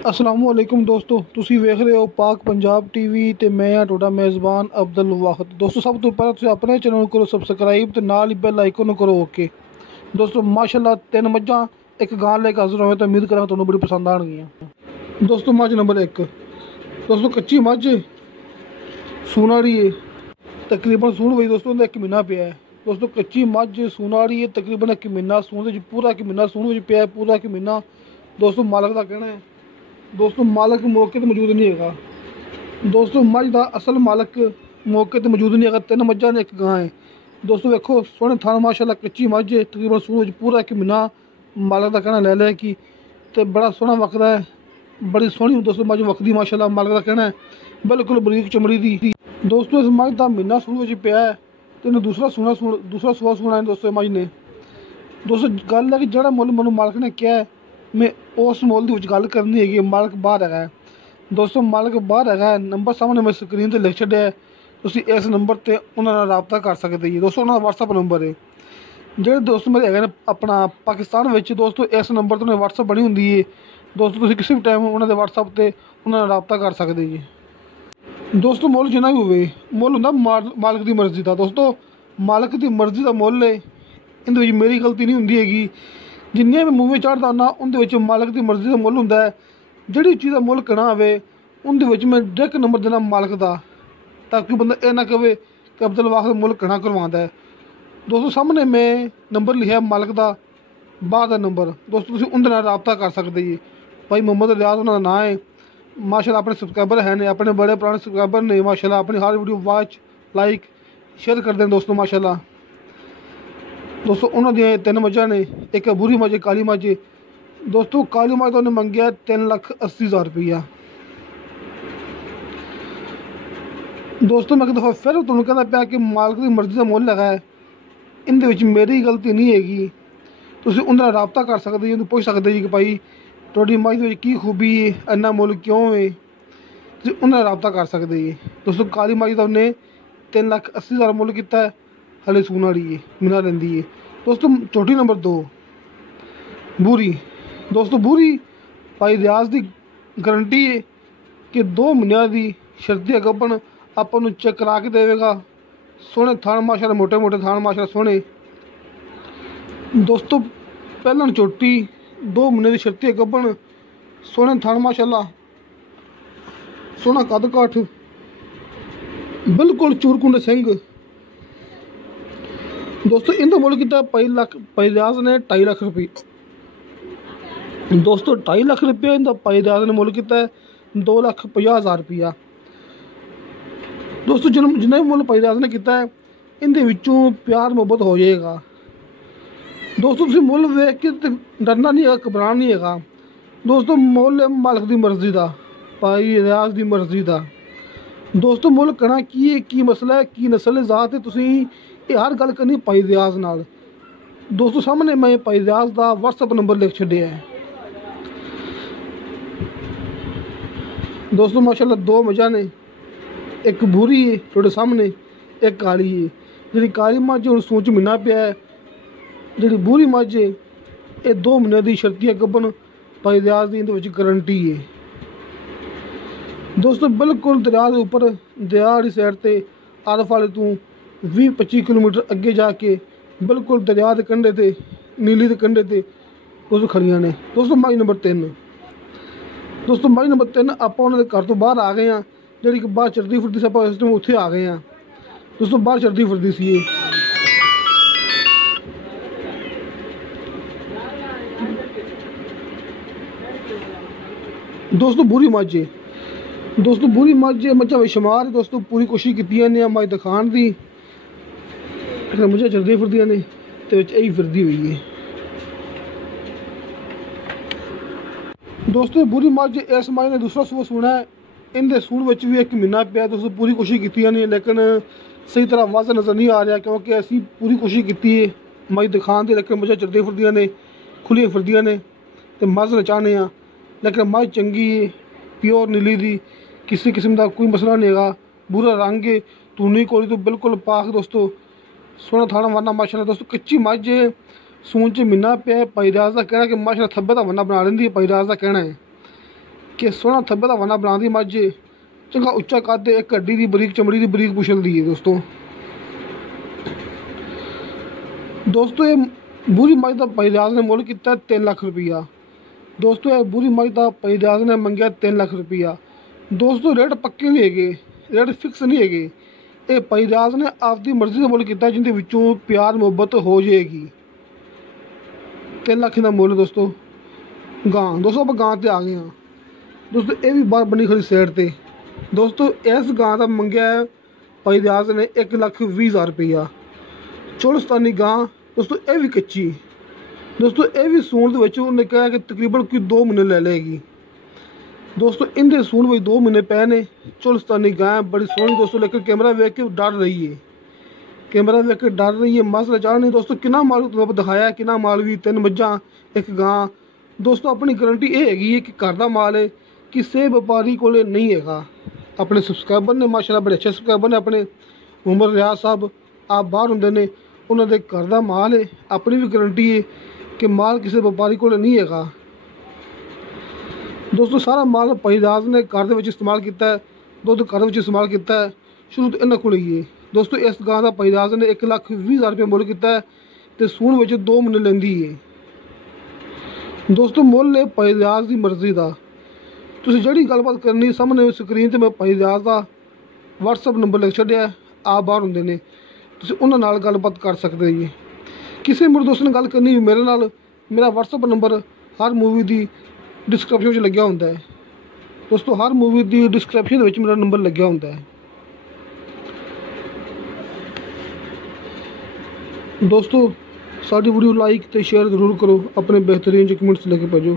असलामुअलैकुम दोस्तों, ਤੁਸੀਂ ਵੇਖ ਰਹੇ ਹੋ ਪਾਕ ਪੰਜਾਬ ਟੀਵੀ ਤੇ ਮੈਂ ਆ ਤੁਹਾਡਾ ਮੇਜ਼ਬਾਨ ਅਬਦੁਲ ਵਾਹਿਦ। ਦੋਸਤੋ, ਸਭ ਤੋਂ ਪਹਿਲਾਂ ਤੁਸੀਂ ਆਪਣੇ ਚੈਨਲ ਨੂੰ ਕਰੋ ਸਬਸਕ੍ਰਾਈਬ ਤੇ ਨਾਲ ਹੀ ਬੈਲ ਆਈਕਨ ਨੂੰ ਕਰੋ ਓਕੇ। ਦੋਸਤੋ, ਮਾਸ਼ਾਅੱਲਾ 3 ਮੱਝਾਂ ਇੱਕ ਗਾਂ ਲੈ ਕੇ ਹਾਜ਼ਰ ਹੋਏ ਤਾਂ ਉਮੀਦ ਕਰਾਂ ਤੁਹਾਨੂੰ ਬੜੀ ਪਸੰਦ ਆਉਣਗੀਆਂ। ਦੋਸਤੋ, ਮੱਝ ਨੰਬਰ 1। ਦੋਸਤੋ, ਕੱਚੀ ਮੱਝ ਸੂਣ ਵਾਲੀ ਹੈ, ਤਕਰੀਬਨ ਸੂਣ ਹੋਈ ਦੋਸਤੋ ਉਹਦਾ 1 ਮਹੀਨਾ ਪਿਆ ਹੈ। ਦੋਸਤੋ, ਕੱਚੀ ਮੱਝ ਸੂਣ ਵਾਲੀ ਹੈ, ਤਕਰੀਬਨ 1 ਮਹੀਨਾ ਸੂਣ ਦੇ ਵਿੱਚ ਪੂਰਾ 1 ਮਹੀਨਾ ਸੂਣ ਵਿੱਚ ਪਿਆ ਹੈ, ਪੂਰਾ 1 ਮਹੀਨਾ। ਦੋਸਤੋ, ਮਾਲਕ ਦਾ ਕਹਿਣਾ ਹੈ ਦੋਸਤੋ ਮਾਲਕ ਮੌਕੇ 'ਤੇ ਮੌਜੂਦ ਨਹੀਂ ਹੈਗਾ। ਦੋਸਤੋ, ਮੱਝ ਦਾ ਅਸਲ ਮਾਲਕ ਮੌਕੇ 'ਤੇ ਮੌਜੂਦ ਨਹੀਂ ਹੈਗਾ। 3 ਮੱਝਾਂ ਨੇ, 1 ਗਾਂ ਹੈ। ਦੋਸਤੋ ਵੇਖੋ, ਸੋਹਣੇ ਥਣ ਮਾਸ਼ਾਅੱਲਾ, ਕੱਚੀ ਮੱਝ ਹੈ, ਤਕਰੀਬਨ ਸੂਣ ਵਿੱਚ ਪੂਰਾ 1 ਮਹੀਨਾ। ਮਾਲਕ ਦਾ ਕਹਿਣਾ ਲੈ ਲਿਆ ਕਿ ਤੇ ਬੜਾ ਸੋਹਣਾ ਵਕਦਾ ਹੈ, ਬੜੀ ਸੋਹਣੀ ਦੋਸਤੋ ਮੱਝ ਵਕਦੀ ਮਾਸ਼ਾਅੱਲਾ। ਮਾਲਕ ਦਾ ਕਹਿਣਾ ਹੈ ਬਿਲਕੁਲ ਬਰੀਕ ਚਮੜੀ ਦੀ। ਦੋਸਤੋ, ਇਸ ਮੱਝ ਦਾ ਮਹੀਨਾ ਸੂਣ ਵਿੱਚ ਪਿਆ ਹੈ ਤੇ ਇਹਨੂੰ ਦੂਸਰਾ ਸੂਆ ਸੂਣਾ ਹੈ ਦੋਸਤੋ ਮੱਝ ਨੇ। ਦੋਸਤੋ, ਗੱਲ ਹੈ ਕਿ ਜਿਹੜਾ ਮੁੱਲ ਮੈਨੂੰ ਮਾਲਕ ਨੇ ਕਿਹਾ ਹੈ ਮੈਂ ਉਸ ਮੁੱਲ ਦੇ ਵਿੱਚ ਗੱਲ ਕਰਨੀ ਹੈਗੀ। ਮਾਲਕ ਬਾਹਰ ਹੈਗਾ ਦੋਸਤੋ, ਮਾਲਕ ਬਾਹਰ ਹੈਗਾ। ਨੰਬਰ ਸਾਹਮਣੇ ਮੈਂ ਸਕਰੀਨ 'ਤੇ ਲਿਖ ਛੱਡਿਆ ਹੈ, ਤੁਸੀਂ ਇਸ ਨੰਬਰ 'ਤੇ ਉਹਨਾਂ ਨਾਲ ਰਾਬਤਾ ਕਰ ਸਕਦੇ ਜੀ। ਦੋਸਤੋ, ਉਹਨਾਂ ਦਾ WhatsApp ਨੰਬਰ ਹੈ। ਜਿਹੜੇ ਦੋਸਤ ਮੇਰੇ ਹੈਗੇ ਨੇ ਆਪਣਾ ਪਾਕਿਸਤਾਨ ਵਿੱਚ, ਦੋਸਤੋ ਇਸ ਨੰਬਰ 'ਤੇ ਉਹਨਾਂ ਦੀ WhatsApp ਬਣੀ ਹੁੰਦੀ ਹੈ। ਦੋਸਤੋ, ਤੁਸੀਂ ਕਿਸੇ ਵੀ ਟਾਈਮ ਉਹਨਾਂ ਦੇ WhatsApp 'ਤੇ ਉਹਨਾਂ ਨਾਲ ਰਾਬਤਾ ਕਰ ਸਕਦੇ ਜੀ। ਦੋਸਤੋ, ਮੁੱਲ ਜਿੰਨਾ ਵੀ ਹੋਵੇ, ਮੁੱਲ ਹੁੰਦਾ ਮਾਲਕ ਦੀ ਮਰਜ਼ੀ ਦਾ। ਦੋਸਤੋ, ਮਾਲਕ ਦੀ ਮਰਜ਼ੀ ਦਾ ਮੁੱਲ ਹੈ, ਇਹਦੇ ਵਿੱਚ ਮੇਰੀ ਗਲਤੀ ਨਹੀਂ ਹੁੰਦੀ ਹੈਗੀ। ਜਿੰਨੀਆਂ ਵੀ ਮੂਵੀ ਚੜ੍ਹਦਾ ਨਾ ਉਹਦੇ ਵਿੱਚ ਮਾਲਕ ਦੀ ਮਰਜ਼ੀ ਦਾ ਮੁੱਲ ਹੁੰਦਾ ਹੈ। ਜਿਹੜੀ ਚੀਜ਼ ਦਾ ਮੁੱਲ ਕਹਿਣਾ ਹੋਵੇ ਉਹਦੇ ਵਿੱਚ ਮੈਂ ਡਾਇਰੈਕਟ ਨੰਬਰ ਦੇਣਾ ਮਾਲਕ ਦਾ, ਤਾਂ ਕਿ ਬੰਦਾ ਇਹ ਨਾ ਕਹੇ ਕਿ ਅਬਦੁਲ ਵਾਹਿਦ ਮੁੱਲ ਕਹਿਣਾ ਕਰਵਾਉਂਦਾ ਹੈ। ਦੋਸਤੋ, ਸਾਹਮਣੇ ਮੈਂ ਨੰਬਰ ਲਿਖਿਆ ਮਾਲਕ ਦਾ, ਬਾਹਰ ਦਾ ਨੰਬਰ। ਦੋਸਤੋ, ਤੁਸੀਂ ਉਹਦੇ ਨਾਲ ਰਾਬਤਾ ਕਰ ਸਕਦੇ ਜੀ। ਭਾਈ ਮੁਹੰਮਦ ਰਿਆਜ਼ ਉਹਨਾਂ ਦਾ ਨਾਂ ਹੈ ਮਾਸ਼ਾਅੱਲਾ। ਆਪਣੇ ਸਬਸਕ੍ਰਾਈਬਰ ਹੈ ਨੇ, ਆਪਣੇ ਬੜੇ ਪੁਰਾਣੇ ਸਬਸਕ੍ਰਾਈਬਰ ਨੇ ਮਾਸ਼ਾਅੱਲਾ। ਆਪਣੀ ਹਰ ਵੀਡੀਓ ਵਾਚ, ਲਾਈਕ, ਸ਼ੇਅਰ ਕਰਦੇ ਨੇ ਦੋਸਤੋ ਮਾਸ਼ਾਅੱਲਾ। ਦੋਸਤੋ, ਉਹਨਾਂ ਦੀਆਂ 3 ਮੱਝਾਂ ਨੇ, ਇੱਕ ਬੁਰੀ ਮੱਝ, ਕਾਲੀ ਮੱਝ। ਦੋਸਤੋ, ਕਾਲੀ ਮੱਝ ਤੋਂ ਉਹਨੇ ਮੰਗਿਆ 3,80,000 ਰੁਪਈਆ। ਦੋਸਤੋ, ਮੈਂ ਇੱਕ ਦਫਾ ਫਿਰ ਤੁਹਾਨੂੰ ਕਹਿੰਦਾ ਪਿਆ ਕਿ ਮਾਲਕ ਦੀ ਮਰਜ਼ੀ ਦਾ ਮੁੱਲ ਹੈਗਾ ਹੈ, ਇਹਦੇ ਵਿੱਚ ਮੇਰੀ ਗਲਤੀ ਨਹੀਂ ਹੈਗੀ। ਤੁਸੀਂ ਉਹਦੇ ਨਾਲ ਰਾਬਤਾ ਕਰ ਸਕਦੇ ਜੀ, ਉਹਨੂੰ ਪੁੱਛ ਸਕਦੇ ਜੀ ਕਿ ਭਾਈ ਤੁਹਾਡੀ ਮੱਝ ਦੇ ਵਿੱਚ ਕੀ ਖੂਬੀ ਹੈ, ਇੰਨਾ ਮੁੱਲ ਕਿਉਂ ਹੈ। ਤੁਸੀਂ ਉਹਦੇ ਨਾਲ ਰਾਬਤਾ ਕਰ ਸਕਦੇ ਜੀ। ਦੋਸਤੋ, ਕਾਲੀ ਮੱਝ ਦਾ ਉਹਨੇ 3,80,000 ਮੁੱਲ ਕੀਤਾ ਹੈ, ਹਲੇ ਸੂਣ ਵਾਲੀ ਹੈ, ਮਹੀਨਾ ਲੈਂਦੀ ਹੈ। ਦੋਸਤੋ, ਚੌਥੀ ਨੰਬਰ 2 ਬੂਰੀ। ਦੋਸਤੋ, ਬੂਰੀ ਭਾਈ ਰਿਆਜ਼ ਦੀ ਗਰੰਟੀ ਹੈ ਕਿ 2 ਮਹੀਨਿਆਂ ਦੀ ਸ਼ਰਤੀ ਗੱਭਣ ਆਪਾਂ ਨੂੰ ਚੈੱਕ ਕਰਾ ਕੇ ਦੇਵੇਗਾ। ਸੋਹਣੇ ਥਣ ਮਾਸ਼ਾਅੱਲਾ, ਮੋਟੇ ਮੋਟੇ ਥਣ ਮਾਸ਼ਾਅੱਲਾ ਸੋਹਣੇ। ਦੋਸਤੋ, ਪਹਿਲਾਂ ਚੋਟੀ 2 ਮਹੀਨੇ ਦੀ ਸ਼ਰਤੀ ਗੱਭਣ, ਸੋਹਣੇ ਥਣ ਮਾਸ਼ਾਅੱਲਾ, ਸੋਹਣਾ ਕੱਦ ਕਾਠ, ਬਿਲਕੁਲ ਚੂਰਕੁੰਡ ਸਿੰਘ। ਦੋਸਤੋ, ਇਹਦਾ ਮੁੱਲ ਕੀਤਾ ਭਾਈ ਰਿਆਜ਼ ਨੇ 2.5 ਲੱਖ ਰੁਪਏ। ਦੋਸਤੋ, 2.5 ਲੱਖ ਰੁਪਏ ਇਹਦਾ ਭਾਈ ਰਿਆਜ਼ ਨੇ ਮੁੱਲ ਕੀਤਾ ਹੈ 2,50,000 ਰੁਪਈਆ। ਦੋਸਤੋ, ਜਿੰਨਾ ਵੀ ਮੁੱਲ ਭਾਈ ਰਿਆਜ਼ ਨੇ ਕੀਤਾ ਹੈ ਇਹਦੇ ਵਿੱਚੋਂ ਪਿਆਰ ਮੁਹੱਬਤ ਹੋ ਜਾਏਗਾ। ਦੋਸਤੋ, ਤੁਸੀਂ ਮੁੱਲ ਵੇਖ ਕੇ ਡਰਨਾ ਨਹੀਂ ਹੈਗਾ, ਘਬਰਾਉਣਾ ਨਹੀਂ ਹੈਗਾ। ਦੋਸਤੋ, ਮੁੱਲ ਮਾਲਕ ਦੀ ਮਰਜ਼ੀ ਦਾ, ਭਾਈ ਰਿਆਜ਼ ਦੀ ਮਰਜ਼ੀ ਦਾ। ਦੋਸਤੋ, ਮੁੱਲ ਕਹਿਣਾ ਕੀ ਹੈ, ਕੀ ਮਸਲਾ ਹੈ, ਕੀ ਨਸਲ ਜ਼ਾਤ ਹੈ, ਤੁਸੀਂ ਇਹ ਹਰ ਗੱਲ ਕਰਨੀ ਭਾਈ ਰਿਆਜ਼ ਨਾਲ। ਦੋਸਤੋ, ਸਾਹਮਣੇ ਮੈਂ ਭਾਈ ਰਿਆਜ਼ ਦਾ WhatsApp ਨੰਬਰ ਲਿਖ ਛੱਡਿਆ ਹੈ। ਦੋਸਤੋ, ਮਾਸ਼ਾਅੱਲਾ 2 ਮੱਝਾਂ ਨੇ, ਇੱਕ ਬੂਰੀ ਹੈ ਤੁਹਾਡੇ ਸਾਹਮਣੇ, ਇੱਕ ਕਾਲੀ ਹੈ। ਜਿਹੜੀ ਕਾਲੀ ਮੱਝ ਹੁਣ ਸੂਣ 'ਚ ਮਹੀਨਾ ਪਿਆ ਹੈ, ਜਿਹੜੀ ਬੂਰੀ ਮੱਝ ਹੈ ਇਹ 2 ਮਹੀਨੇ ਦੀ ਸ਼ਰਤੀ ਗੱਭਣ, ਭਾਈ ਰਿਆਜ਼ ਦੀ ਇਹਦੇ ਵਿੱਚ ਗਰੰਟੀ ਹੈ। ਦੋਸਤੋ, ਬਿਲਕੁਲ ਦਰਿਆ ਦੇ ਉੱਪਰ, ਦਰਿਆ ਵਾਲੀ ਸਾਈਡ 'ਤੇ ਆਰਫ ਵਾਲੇ ਤੋਂ 20-25 ਕਿਲੋਮੀਟਰ ਅੱਗੇ ਜਾ ਕੇ ਬਿਲਕੁਲ ਦਰਿਆ ਦੇ ਕੰਢੇ 'ਤੇ, ਨੀਲੀ ਦੇ ਕੰਢੇ 'ਤੇ ਦੋਸਤੋ ਖੜੀਆਂ ਨੇ। ਦੋਸਤੋ, ਮੱਝ ਨੰਬਰ 3। ਦੋਸਤੋ, ਮੱਝ ਨੰਬਰ 3 ਆਪਾਂ ਉਹਨਾਂ ਦੇ ਘਰ ਤੋਂ ਬਾਹਰ ਆ ਗਏ ਹਾਂ। ਜਿਹੜੀ ਕਿ ਬਾਹਰ ਚਰਦੀ ਫਿਰਦੀ ਸੀ, ਆਪਾਂ ਇਸ ਟਾਈਮ ਉੱਥੇ ਆ ਗਏ ਹਾਂ। ਦੋਸਤੋ, ਬਾਹਰ ਚਰਦੀ ਫਿਰਦੀ ਸੀ ਇਹ। ਦੋਸਤੋ, ਬੁਰੀ ਮੱਝ ਹੈ। ਦੋਸਤੋ, ਬੁਰੀ ਮੱਝ ਮੱਝਾਂ ਵਿੱਚ ਸ਼ੁਮਾਰ। ਦੋਸਤੋ, ਪੂਰੀ ਕੋਸ਼ਿਸ਼ ਕੀਤੀਆਂ ਨੇ ਮੱਝ ਦਿਖਾਉਣ ਦੀ, ਮੱਝਾਂ ਚਰਦੀਆਂ ਫਿਰਦੀਆਂ ਨੇ ਤੇ ਵਿੱਚ ਇਹੀ ਫਿਰਦੀ ਹੋਈ ਹੈ। ਦੋਸਤੋ, ਬੁਰੀ ਮੱਝ ਇਸ ਮੱਝ ਨੇ ਦੂਸਰਾ ਸੂਆ ਸੂਣਾ ਹੈ, ਇਹਦੇ ਸੂਣ ਵਿੱਚ ਵੀ 1 ਮਹੀਨਾ ਪਿਆ। ਦੋਸਤੋ, ਪੂਰੀ ਕੋਸ਼ਿਸ਼ ਕੀਤੀਆਂ ਨੇ ਲੇਕਿਨ ਸਹੀ ਤਰ੍ਹਾਂ ਵਾਜ਼ਨ ਨਜ਼ਰ ਨਹੀਂ ਆ ਰਿਹਾ, ਕਿਉਂਕਿ ਅਸੀਂ ਪੂਰੀ ਕੋਸ਼ਿਸ਼ ਕੀਤੀ ਹੈ ਮੱਝ ਦਿਖਾਉਣ ਦੀ, ਲੇਕਿਨ ਮੱਝਾਂ ਚਰਦੀਆਂ ਫਿਰਦੀਆਂ ਨੇ, ਖੁੱਲੀਆਂ ਫਿਰਦੀਆਂ ਨੇ ਤੇ ਮੱਝ ਚਾਹੁੰਦੇ ਹਾਂ। ਲੇਕਿਨ ਮੱਝ ਚੰਗੀ ਹੈ, ਪਿਓਰ ਨੀਲੀ ਦੀ, ਕਿਸੇ ਕਿਸਮ ਦਾ ਕੋਈ ਮਸਲਾ ਨਹੀਂ ਹੈਗਾ। ਬੁਰਾ ਰੰਗ ਹੈ, ਧੂਨੀ ਕੋਲੀ ਤੋਂ ਬਿਲਕੁਲ ਪਾਕ। ਦੋਸਤੋ, ਸੋਹਣਾ ਥਾਣਾ ਵਰਨਾ ਮਾਸ਼ਾਅੱਲਾ। ਦੋਸਤੋ, ਕੱਚੀ ਮੱਝ ਸੂਣ 'ਚ ਮਹੀਨਾ ਪਿਆ। ਭਾਈ ਰਿਆਜ਼ ਦਾ ਕਹਿਣਾ ਕਿ ਮਾਸ਼ਾਅੱਲਾ ਥੱਬੇ ਦਾ ਵਰਨਾ ਬਣਾ ਲੈਂਦੀ ਹੈ, ਭਾਈ ਰਿਆਜ਼ ਦਾ ਕਹਿਣਾ ਹੈ। कि सोहना थब्बे का वाना बनाती मझ, चंगा उच्चा कद, एक हड्डी की बरीक चमड़ी की बरीक पुछल दी है। दोस्तों ये बूरी मझ का भाईराज ने मुल किया 3 लाख रुपया। दोस्तों ये बूरी मझ का भाईराज ने मंगया 3 लाख रुपया। दोस्तों रेट पक्के नहीं है, रेट फिक्स नहीं है। ये भाईराज ने आपकी मर्जी का मुल किया, जिंदे विचों प्यार मुहब्बत हो जाएगी। 3 लाख का मुल दोस्तों। गां दोस्तों आप गां ते आ गए हाँ। दोस्तों ये भी बाहर बनी खड़ी साइड ते। दोस्तों इस गां का मंगया है भाईराज ने 1,20,000 रुपया। चोलस्तानी गां दोस्तों, ये भी कच्ची। दोस्तों ये भी सूण के उन्हें कहा कि तकरीबन कोई 2 महीने ले लेगी। दोस्तों इनके सूण में 2 महीने पै ने। चोलस्तानी गां बड़ी सोहनी दोस्तों, लेकिन कैमरा वेख के डर रही है, कैमरा वेख के डर रही है। मसला चाह नहीं दोस्तों, कितना माल तुम दिखाया, कितना माल भी 3 मझां 1 गां। दोस्तों अपनी गारंटी ये है कि घर का माल है, किसी व्यापारी को नहीं है। अपने सबसक्राइबर ने माशाल्लाह बड़े अच्छे सबसक्राइबर ने अपने, उमर रियाज साहब आप बाहर होंगे ने, उन्होंने घर का माल है। अपनी भी गारंटी है कि माल किसी व्यापारी को नहीं है। दोस्तों सारा माल भाईराज ने घर के इस्तेमाल किया है, दुध घर में इस्तेमाल किया है, शुरू तो इन्होंने को ही है। दोस्तों इस गां का भाईराज ने 1,20,000 रुपया मुल किया है, तो सूण में 2 महीने लेंदी है। दोस्तों मुल है भाईराज की मर्जी का। तुसीं जिहड़ी गलबात करनी सामने स्क्रीन ते मैं भाईराज का WhatsApp नंबर लिख छड्डिया, आप बाहर होंगे ने, तुसीं उन्हां नाल गलबात कर सकते जी। किसी मेरे दोस्त ने गल करनी मेरे नाल, मेरा WhatsApp नंबर हर मूवी की डिस्क्रिप्शन में लग्या होंदा है। दोस्तों हर मूवी की डिस्क्रिप्शन में मेरा नंबर लग्या होंदा है। दोस्तों साडी वीडियो लाइक तो शेयर जरूर करो, अपने बेहतरीन कमेंट्स लेके भेजो।